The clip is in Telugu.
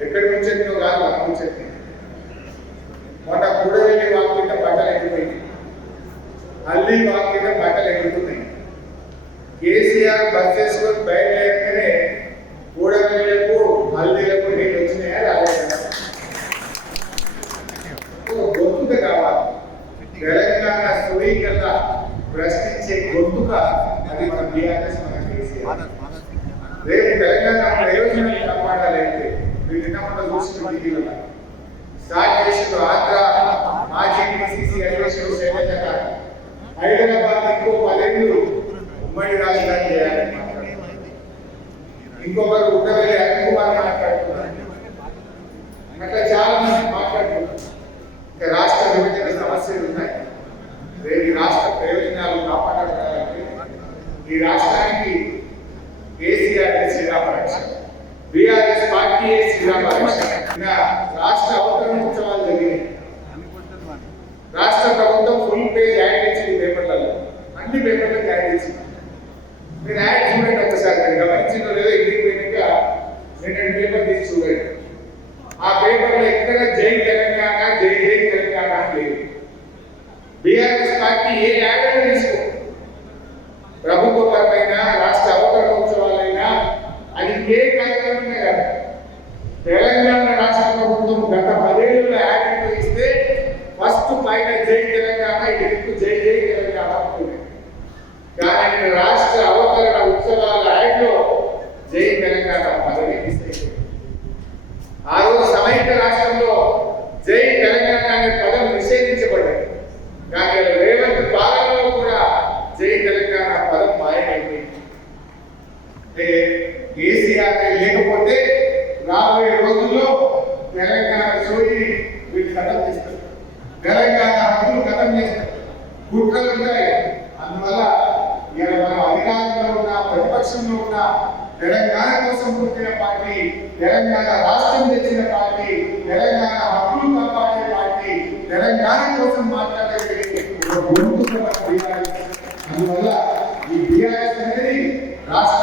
ఎక్కడి నుంచి ఎన్నో కాదు మన నుంచి ఎత్తిన మొన్న కూడవెల్లి వాకిట బట్టలు ఎండిపోయింది అల్లి వాకిట బట్టలు ఎండుతున్నాయి కేసీఆర్ బస్ చేసుకొని బయలుదేరగానే కూడవెల్లకు అల్లీలకు నీళ్ళు వచ్చినాయా రాలేదా ఒక గొంతుక కావాలి తెలంగాణ సువీకత ప్రశ్నించే గొంతుక అది మన బీఆర్ఎస్ మన కేసీఆర్ నిన్నమన్న చూసిన టీవీలో స్టార్ట్ చేసిన ఆంధ్ర మాజీ పిసిసి అధ్యక్షుడు శైలజ గారు హైదరాబాద్ ఇంకో పదేళ్ళు ఉమ్మడి రాజధాని చేయాలని మాట్లాడుతున్నారు ఇంకొకరు ఉండవల్లి అరుణ్ కుమార్ మాట్లాడుతున్నారు అట్లా చాలా మంది మాట్లాడుతున్నారు ఇంకా రాష్ట్ర విభజన సమస్యలు ఉన్నాయి రేపు ఈ రాష్ట్ర ప్రయోజనాలు కాపాడాలంటే ఈ రాష్ట్రానికి కేసీఆర్ శ్రీరామరక్ష బీఆర్ఎస్ పార్టీ శ్రీరామరక్ష ఇంకా రాష్ట్ర అవతరణ ఉత్సవాలు జరిగినాయి. రాష్ట్ర ప్రభుత్వం ఫుల్ పేజ్ యాడ్ ఇచ్చింది పేపర్లలో. అన్ని పేపర్లకు యాడ్ ఇచ్చింది. మీరు యాడ్ చూడండి ఒకసారి మీరు గమనించిందో లేదో ఇంటికి పోయినాక రెండు పేపర్ తీసి చూడండి. ఆ పేపర్లో ఎక్కడ జై తెలంగాణ జై జై తెలంగాణ అని లేదు. బీఆర్ఎస్ పార్టీ ఏ యాడ్ అయినా తీసుకో. ప్రభుత్వపరమైన రాష్ట్ర అవతరణ ఉత్సవాలైనా అది ఏ కార్యక్రమమే కాదు తెలంగాణ ప్రభుత్వం గత పదేళ్ళలో యాక్ట్ ఇస్తే ఫస్ట్ పైన జై తెలంగాణ ఇటు జై జై తెలంగాణ కానీ రాష్ట్ర అవతరణ ఉత్సవాల యాడ్లో జై తెలంగాణ పదవి ఆ రోజు సమైక్య రాష్ట్రంలో జై తెలంగాణ అనే పదం నిషేధించబడింది. కానీ రేవంత్ పాలనలో కూడా జై తెలంగాణ పదం మాయమైపోయింది. కేసీఆర్ లేకపోతే రాబోయే రోజుల్లో కుట్రలు ఉంటాయి అందువల్ల ఇవాళ మనం అధికారంలో ఉన్న ప్రతిపక్షంలో ఉన్న తెలంగాణ కోసం పుట్టిన పార్టీ తెలంగాణ రాష్ట్రం తెచ్చిన పార్టీ తెలంగాణ హక్కులు కాపాడే పార్టీ తెలంగాణ కోసం మాట్లాడే ఒక గొంతుక అందువల్ల ఈ బీఆర్ఎస్ అనేది రాష్ట్ర